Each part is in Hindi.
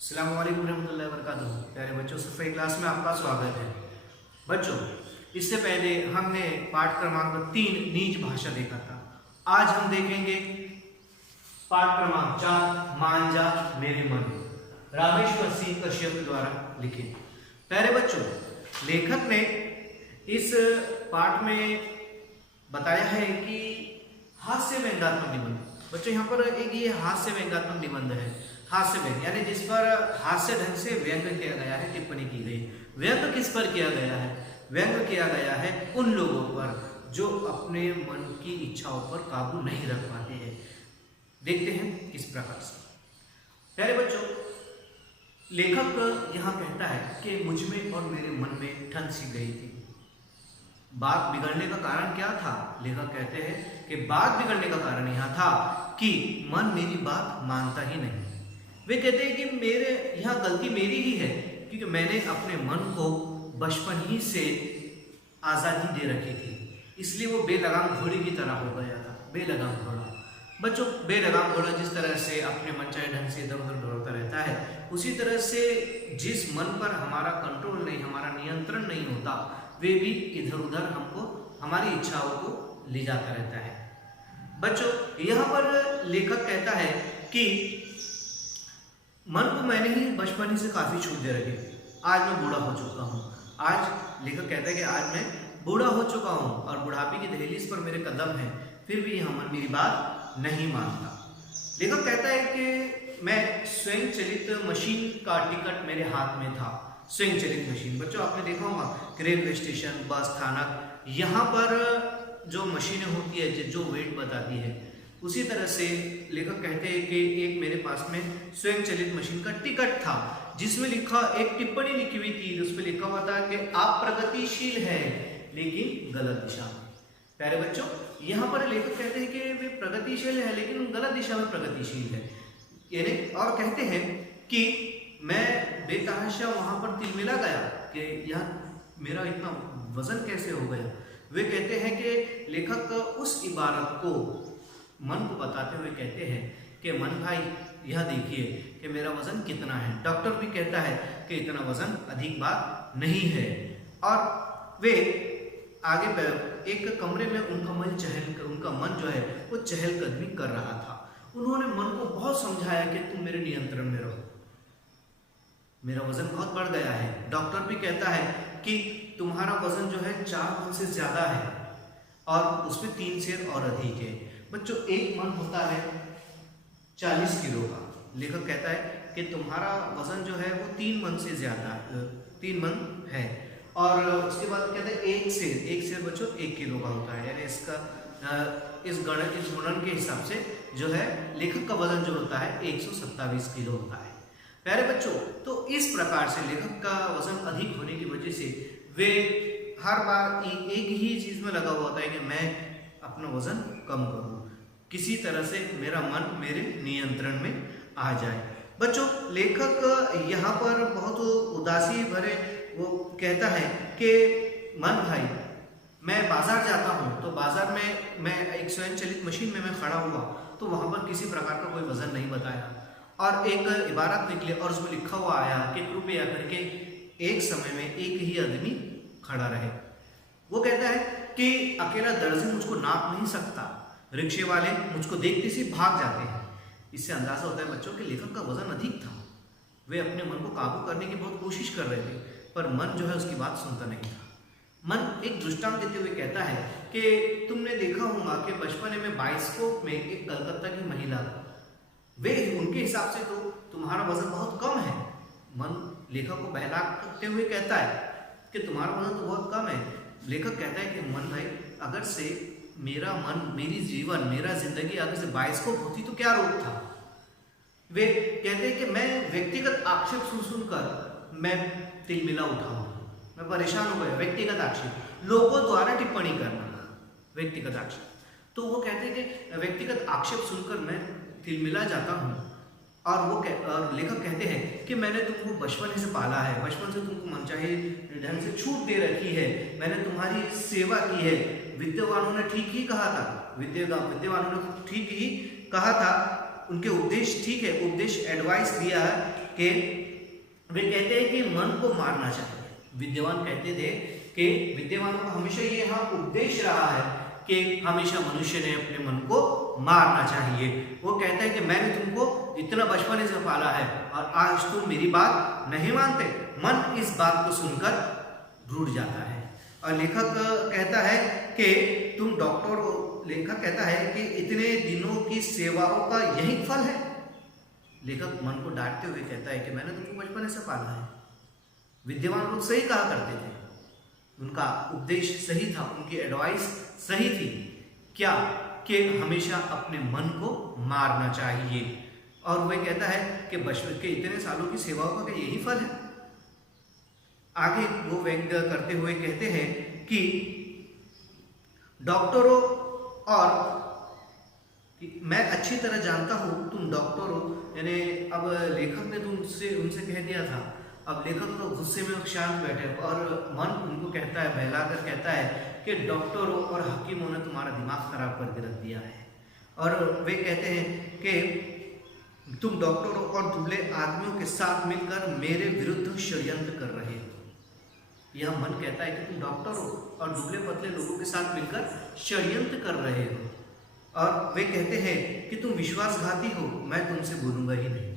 अस्सलाम वालेकुम रहमतुल्लाहि व बरकातुहू। प्यारे बच्चों, सफ़े क्लास में आपका स्वागत है। बच्चों, इससे पहले हमने पाठ क्रमांक 3 नीच भाषा देखा था। आज हम देखेंगे पाठ क्रमांक 4 मान जा मेरे मन, रामेश्वर सिंह कश्यप द्वारा लिखित। प्यारे बच्चों, लेखक ने इस पाठ में बताया है कि हास्य व्यंग्यात्मक निबंध। बच्चों, यहाँ पर एक ये हास्य व्यंग्यात्मक निबंध है। हास्य व्यंग यानी जिस पर हास्य ढंग से व्यंग किया गया है, टिप्पणी की गई। व्यंग किस पर किया गया है? व्यंग किया गया है उन लोगों पर जो अपने मन की इच्छाओं पर काबू नहीं रख पाते हैं। देखते हैं किस प्रकार से। प्यारे बच्चों, लेखक यहाँ कहता है कि मुझ में और मेरे मन में ठन सी गई थी। बात बिगड़ने का कारण क्या था? लेखक कहते हैं कि बात बिगड़ने का कारण यह था कि मन मेरी बात मानता ही नहीं। वे कहते हैं कि मेरे यहाँ गलती मेरी ही है, क्योंकि मैंने अपने मन को बचपन ही से आज़ादी दे रखी थी। इसलिए वो बेलगाम घोड़े की तरह हो गया था। बेलगाम घोड़ा। बच्चों, बेलगाम घोड़ा जिस तरह से अपने मनचाहे ढंग से इधर उधर दौड़ता रहता है, उसी तरह से जिस मन पर हमारा कंट्रोल नहीं, हमारा नियंत्रण नहीं होता, वे भी इधर उधर हमको हमारी इच्छाओं को ले जाता रहता है। बच्चों, यहाँ पर लेखक कहता है कि मन को मैंने ही बचपन ही से काफी छूट दे रखी। आज मैं बूढ़ा हो चुका हूँ। आज लेखक कहता है कि आज मैं बूढ़ा हो चुका हूँ और बुढ़ापे की दहलीज पर मेरे कदम हैं, फिर भी यह मन मेरी बात नहीं मानता। लेखक कहता है कि मैं स्वयं चलित मशीन का टिकट मेरे हाथ में था। स्वयं चलित मशीन, बच्चों आपने देखा होगा कि रेलवे स्टेशन, बस स्थानक, यहाँ पर जो मशीनें होती है जो वेट बताती है, उसी तरह से लेखक कहते हैं कि एक मेरे पास में स्वयं चलित मशीन का टिकट था, जिसमें लिखा एक टिप्पणी लिखी हुई थी। उस पर लिखा हुआ था कि आप प्रगतिशील हैं लेकिन गलत दिशा में। प्यारे बच्चों, यहाँ पर लेखक कहते हैं कि वे प्रगतिशील है लेकिन गलत दिशा में प्रगतिशील है। यानी और कहते हैं कि मैं बेतहाशा वहां पर तिलमिला गया कि यह मेरा इतना वजन कैसे हो गया। वे कहते हैं कि लेखक उस इबारत को मन को बताते हुए कहते हैं कि मन भाई, यह देखिए कि मेरा वजन कितना है। डॉक्टर भी कहता है कि इतना वजन अधिक बात नहीं है। और वे आगे एक कमरे में उनका मन जो है वो चहलकदमी कर रहा था। उन्होंने मन को बहुत समझाया कि तुम मेरे नियंत्रण में रहो, मेरा वजन बहुत बढ़ गया है। डॉक्टर भी कहता है कि तुम्हारा वजन जो है 4 मन से ज्यादा है और उसमें 3 सेर और अधिक है। बच्चों, एक मन होता है 40 किलो का। लेखक कहता है कि तुम्हारा वजन जो है वो 3 मन से ज्यादा, 3 मन है। और उसके बाद कहते हैं एक सेर बच्चों 1 किलो का होता है। यानी इस गुणन के हिसाब से जो है लेखक का वजन जो होता है 127 किलो होता है। प्यारे बच्चों, तो इस प्रकार से लेखक का वजन अधिक होने की वजह से वे हर बार एक ही चीज में लगा हुआ होता है कि मैं अपना वजन कम करूं, किसी तरह से मेरा मन मेरे नियंत्रण में आ जाए। बच्चों, लेखक यहाँ पर बहुत उदासी भरे वो कहता है कि मन भाई, मैं बाजार जाता हूँ तो बाजार में मैं एक स्वयं चलित मशीन में मैं खड़ा हुआ तो वहां पर किसी प्रकार का कोई वजन नहीं बताया और एक इबारत निकले और उसमें लिखा हुआ आया कि कृपया करके एक समय में एक ही आदमी खड़ा रहे। वो कहता है कि अकेला दर्जी मुझको नाप नहीं सकता, रिक्शे वाले मुझको देखते से भाग जाते हैं। इससे अंदाजा होता है बच्चों कि लेखक का वजन अधिक था। वे अपने मन को काबू करने की बहुत कोशिश कर रहे थे, पर मन जो है उसकी बात सुनता नहीं था। मन एक दृष्टांत देते हुए कहता है कि तुमने देखा होगा कि बचपन में बाइस्कोप में एक कलकत्ता की महिला, वे उनके हिसाब से तो तुम्हारा वजन बहुत कम है। मन लेखक को बहलाते हुए कहता है कि तुम्हारा वजन तो बहुत कम है। लेखक कहता है कि मन भाई, अगर से मेरा मन, मेरी जीवन, मेरा जिंदगी अगर से बाइस्कोप होती तो क्या रोक था। वे कहते हैं कि मैं व्यक्तिगत आक्षेप सुनकर मैं तिलमिला उठा हूं, मैं परेशान हो गया। व्यक्तिगत आक्षेप, लोगों द्वारा टिप्पणी करना, व्यक्तिगत आक्षेप। तो वो कहते हैं कि व्यक्तिगत आक्षेप सुनकर मैं तिलमिला जाता हूँ। और लेखक कहते हैं कि मैंने तुमको बचपन से पाला है, बचपन से तुमको मनचाहे ढंग से छूट दे रखी है, मैंने तुम्हारी सेवा की है। विद्वानों ने ठीक ही कहा था, विद्वानों ने ठीक ही कहा था, उनके उपदेश ठीक है, उपदेश एडवाइस दिया है कि वे कहते हैं कि मन को मारना चाहिए। विद्वान कहते थे कि विद्वानों का हमेशा ये यहाँ उपदेश रहा है कि हमेशा मनुष्य ने अपने मन को मारना चाहिए। वो कहता है कि मैंने तुमको इतना बचपन से पाला है और आज तुम मेरी बात नहीं मानते। मन इस बात को सुनकर रूठ जाता है। और लेखक कहता है कि तुम डॉक्टर हो, लेखक कहता है कि इतने दिनों की सेवाओं का यही फल है। लेखक मन को डांटते हुए कहता है कि मैंने तुमको बचपन से पाला है। विद्वान लोग सही कहा करते थे, उनका उपदेश सही था, उनकी एडवाइस सही थी। क्या कि हमेशा अपने मन को मारना चाहिए। और वह कहता है कि बचपन के इतने सालों की सेवाओं का यही फल है। आगे वो व्यंग करते हुए कहते हैं कि डॉक्टरों और मैं अच्छी तरह जानता हूं तुम डॉक्टर हो, यानी अब लेखक ने तुमसे उनसे कह दिया था। अब लेखक तो गुस्से में शांत बैठे और मन उनको कहता है, बहलाकर कहता है कि डॉक्टरों और हकीमों ने तुम्हारा दिमाग खराब करके रख दिया है। और वे कहते हैं कि तुम डॉक्टरों और दुबले आदमियों के साथ मिलकर मेरे विरुद्ध षड्यंत्र कर रहे हो। यह मन कहता है कि तुम डॉक्टर हो और दुबले पतले लोगों के साथ मिलकर षड्यंत्र कर रहे हो। और वे कहते हैं कि तुम विश्वासघाती हो, मैं तुमसे बोलूंगा ही नहीं,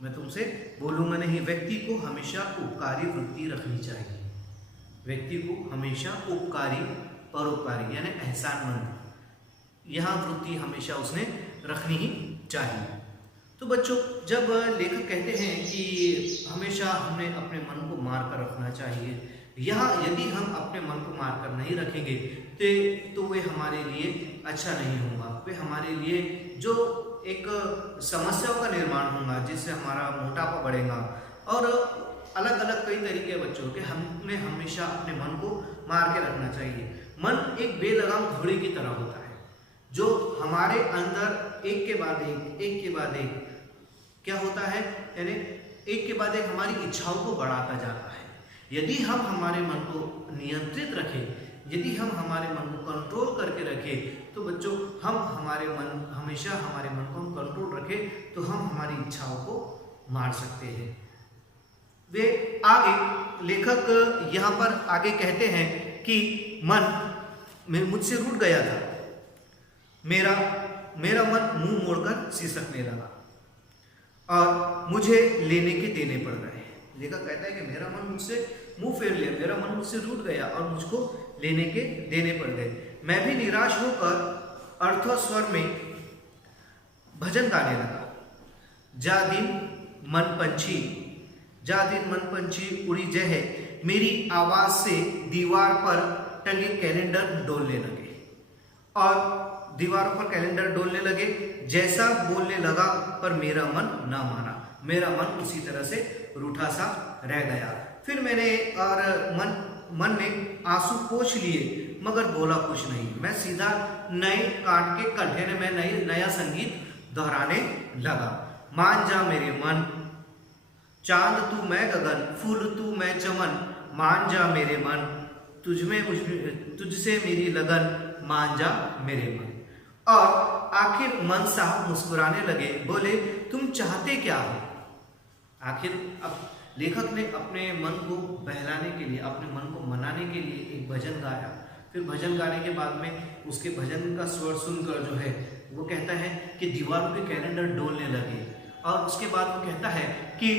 मैं तुमसे बोलूंगा नहीं। व्यक्ति को हमेशा उपकारी वृत्ति रखनी चाहिए। व्यक्ति को हमेशा उपकारी, परोपकारी यानी एहसानमंद, यह वृत्ति हमेशा उसने रखनी ही चाहिए। तो बच्चों, जब लेखक कहते हैं कि हमेशा हमें अपने मन को मार कर रखना चाहिए, यहाँ यदि हम अपने मन को मार कर नहीं रखेंगे तो वे हमारे लिए अच्छा नहीं होगा। वे हमारे लिए जो एक समस्याओं का निर्माण होगा, जिससे हमारा मोटापा बढ़ेगा और अलग अलग कई तरीके बच्चों के हमें हमेशा अपने मन को मार के रखना चाहिए। मन एक बेलगाम घोड़े की तरह होता है जो हमारे अंदर एक के बाद एक क्या होता है, यानी एक के बाद एक हमारी इच्छाओं को बढ़ाता जाता है। यदि हम हमारे मन को नियंत्रित रखें, यदि हम हमारे मन को कंट्रोल करके रखें, तो बच्चों हम हमेशा हमारे मन को हम कंट्रोल रखें तो हम हमारी इच्छाओं को मार सकते हैं। वे आगे लेखक यहाँ पर आगे कहते हैं कि मन मुझसे रूठ गया था, मेरा मन मुंह मोड़कर सिसकने लगा और मुझे लेने के देने पड़ गए। लेखक कहता है कि मेरा मन मुझसे मुंह फेर लिया, मेरा मन मुझसे रूठ गया और मुझको लेने के देने पड़ गए। मैं भी निराश होकर अर्थस्वर में भजन गाने लगा। जा दिन मन पंछी उड़ी जहे, मेरी आवाज से दीवार पर टंगे कैलेंडर डोलने लगे और दीवारों पर कैलेंडर डोलने लगे। जैसा बोलने लगा पर मेरा मन ना माना, मेरा मन उसी तरह से रूठा सा रह गया। फिर मैंने और मन ने आंसू पोंछ लिए मगर बोला कुछ नहीं। मैं सीधा नए काट के कंठे में नया संगीत दोहराने लगा। मान जा मेरे मन, चांद तू मैं गगन, फूल तू मैं चमन, मान जा मेरे मन, तुझसे मेरी लगन, मान जा मेरे मन। और आखिर मन साहब मुस्कुराने लगे, बोले तुम चाहते क्या हो। आखिर अब लेखक ने अपने मन को बहलाने के लिए, अपने मन को मनाने के लिए एक भजन गाया। फिर भजन गाने के बाद में उसके भजन का स्वर सुनकर जो है वो कहता है कि दीवारों के कैलेंडर डोलने लगे। और उसके बाद वो कहता है कि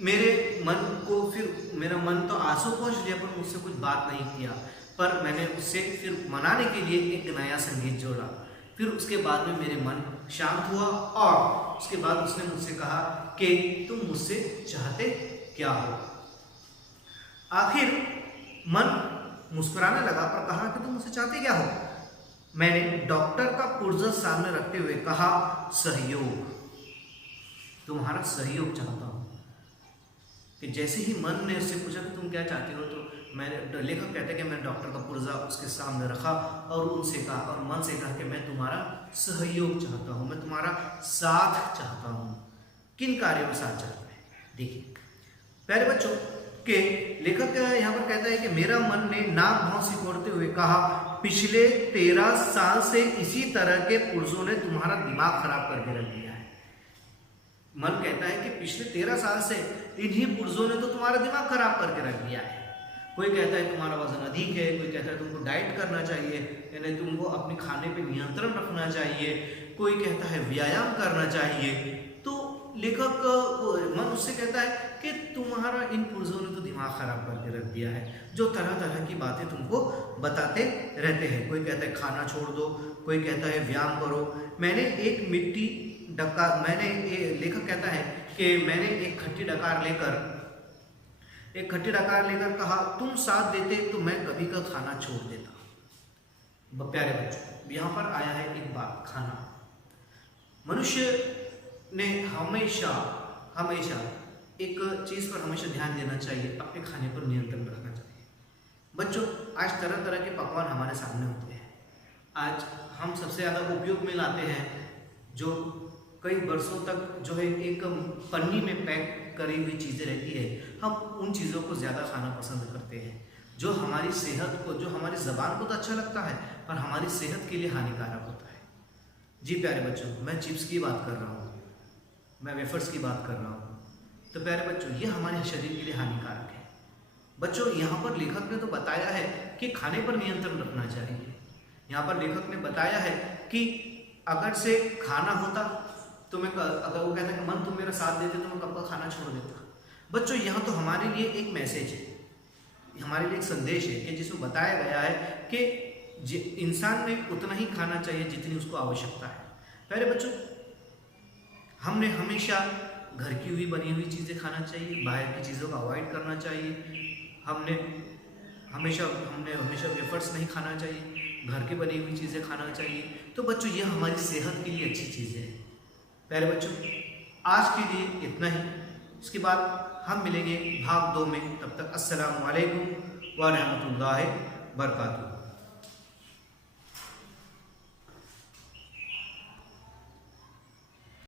मेरे मन को फिर मेरा मन तो आंसू पहुँच लिया पर मुझसे कुछ बात नहीं किया, पर मैंने उससे फिर मनाने के लिए एक नया संगीत जोड़ा। फिर उसके बाद में मेरे मन शांत हुआ और उसके बाद उसने मुझसे कहा कि तुम मुझसे चाहते क्या हो। आखिर मन मुस्कुराने लगा पर कहा कि तुम मुझसे चाहते क्या हो। मैंने डॉक्टर का पुर्जा सामने रखते हुए कहा सहयोग, तुम्हारा सहयोग चाहता हूं। कि जैसे ही मन ने उससे पूछा कि तुम क्या चाहते हो, तो मैंने लेखक कहते हैं कि मैंने डॉक्टर का पुर्जा उसके सामने रखा और उनसे कहा और मन से कहा कि मैं तुम्हारा सहयोग चाहता हूं, मैं तुम्हारा साथ चाहता हूं। किन कार्यों में साथ चाहता है? देखिए प्यारे बच्चों के लेखक यहाँ पर कहता है कि मेरा मन ने नाक भाव सिकोड़ते हुए कहा पिछले 13 साल से इसी तरह के पुरुषों ने तुम्हारा दिमाग खराब करके रख दिया है। मन कहता है कि पिछले 13 साल से इन्हीं पुर्जों ने तो तुम्हारा दिमाग खराब करके रख दिया है। कोई कहता है तुम्हारा वजन अधिक है, कोई कहता है तुमको डाइट करना चाहिए, यानी तुमको अपने खाने पे नियंत्रण रखना चाहिए, कोई कहता है व्यायाम करना चाहिए। तो लेखक मन उससे कहता है कि तुम्हारा इन पुर्जों ने तो दिमाग खराब करके रख दिया है, जो तरह तरह की बातें तुमको बताते रहते हैं। कोई कहता है खाना छोड़ दो, कोई कहता है व्यायाम करो। मैंने एक मिट्टी डकार लेखक कहता है कि मैंने एक खट्टी डकार लेकर कहा तुम साथ देते तो मैं कभी का खाना छोड़ देता। प्यारे बच्चों, यहाँ पर आया है एक बात, खाना। मनुष्य ने हमेशा एक चीज पर हमेशा ध्यान देना चाहिए, अपने खाने पर नियंत्रण रखना चाहिए। बच्चों, आज तरह तरह के पकवान हमारे सामने होते हैं। आज हम सबसे ज़्यादा उपयोग में लाते हैं जो कई वर्षों तक जो है एक पन्नी में पैक करी हुई चीज़ें रहती है, हम उन चीज़ों को ज़्यादा खाना पसंद करते हैं, जो हमारी सेहत को, जो हमारी ज़बान को तो अच्छा लगता है पर हमारी सेहत के लिए हानिकारक होता है। जी प्यारे बच्चों, मैं चिप्स की बात कर रहा हूँ, मैं वेफर्स की बात कर रहा हूँ। तो प्यारे बच्चों, ये हमारे शरीर के लिए हानिकारक है। बच्चों, यहाँ पर लेखक ने तो बताया है कि खाने पर नियंत्रण रखना चाहिए। यहाँ पर लेखक ने बताया है कि अगर से खाना होता तो मैं, अगर वो कहता कि मन तुम मेरा साथ देते तो मैं कब का खाना छोड़ देता। बच्चों, यहाँ तो हमारे लिए एक मैसेज है, हमारे लिए एक संदेश है कि जिसमें बताया गया है कि इंसान ने उतना ही खाना चाहिए जितनी उसको आवश्यकता है। प्यारे बच्चों, हमने हमेशा घर की हुई बनी हुई चीज़ें खाना चाहिए, बाहर की चीज़ों को अवॉइड करना चाहिए। हमने हमेशा वेफर्स नहीं खाना चाहिए, घर की बनी हुई चीज़ें खाना चाहिए। तो बच्चों, ये हमारी सेहत के लिए अच्छी चीज़ें हैं। प्यारे बच्चों, आज के लिए इतना ही। इसके बाद हम मिलेंगे भाग 2 में। तब तक अस्सलामु अलैकुम व रहमतुल्लाहि व बरकातुहू।